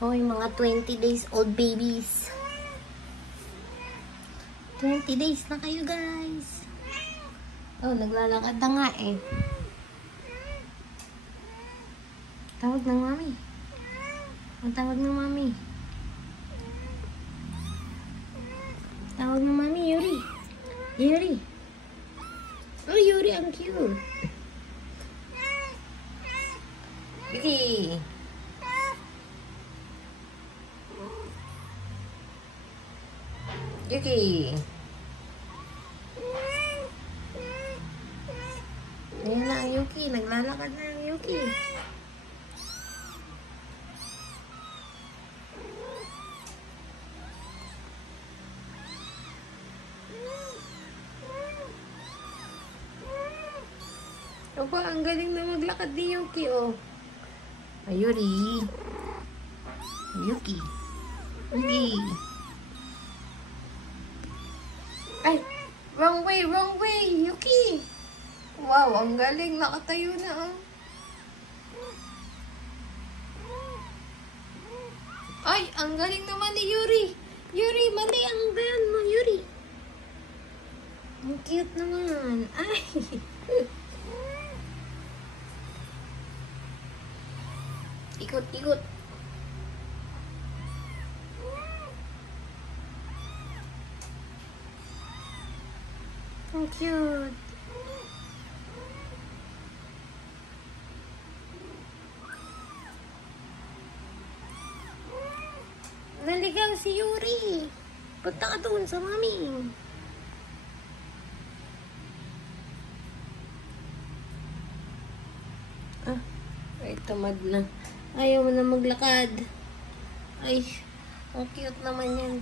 Hoy, mga 20 days old babies. 20 days na kayo, guys. Oh, naglalakad na nga eh. Tawag ng mami. Ang tawag ng mami. Tawag ng mami, Yuri. Yuri. Oh, Yuri, ang cute. Yuki. Yuki. Ayan na ang Yuki. Naglalakad na ang Yuki. Opa, ang galing na maglakad ni Yuki, oh. Ayuri. Yuki. Yuki. Ay, wrong way, Yuki. Wow, ang galing. Nakatayo na, oh. Ay, ang galing naman ni Yuri. Yuri, mali ang ganyan mo, Yuri. Ang cute naman. Ay. Ikot. Ang cute. Naligaw si Yuri. Punta ka doon sa mami. Ah, ay tamad na. Ayaw mo na maglakad. Ay, ang cute naman yan.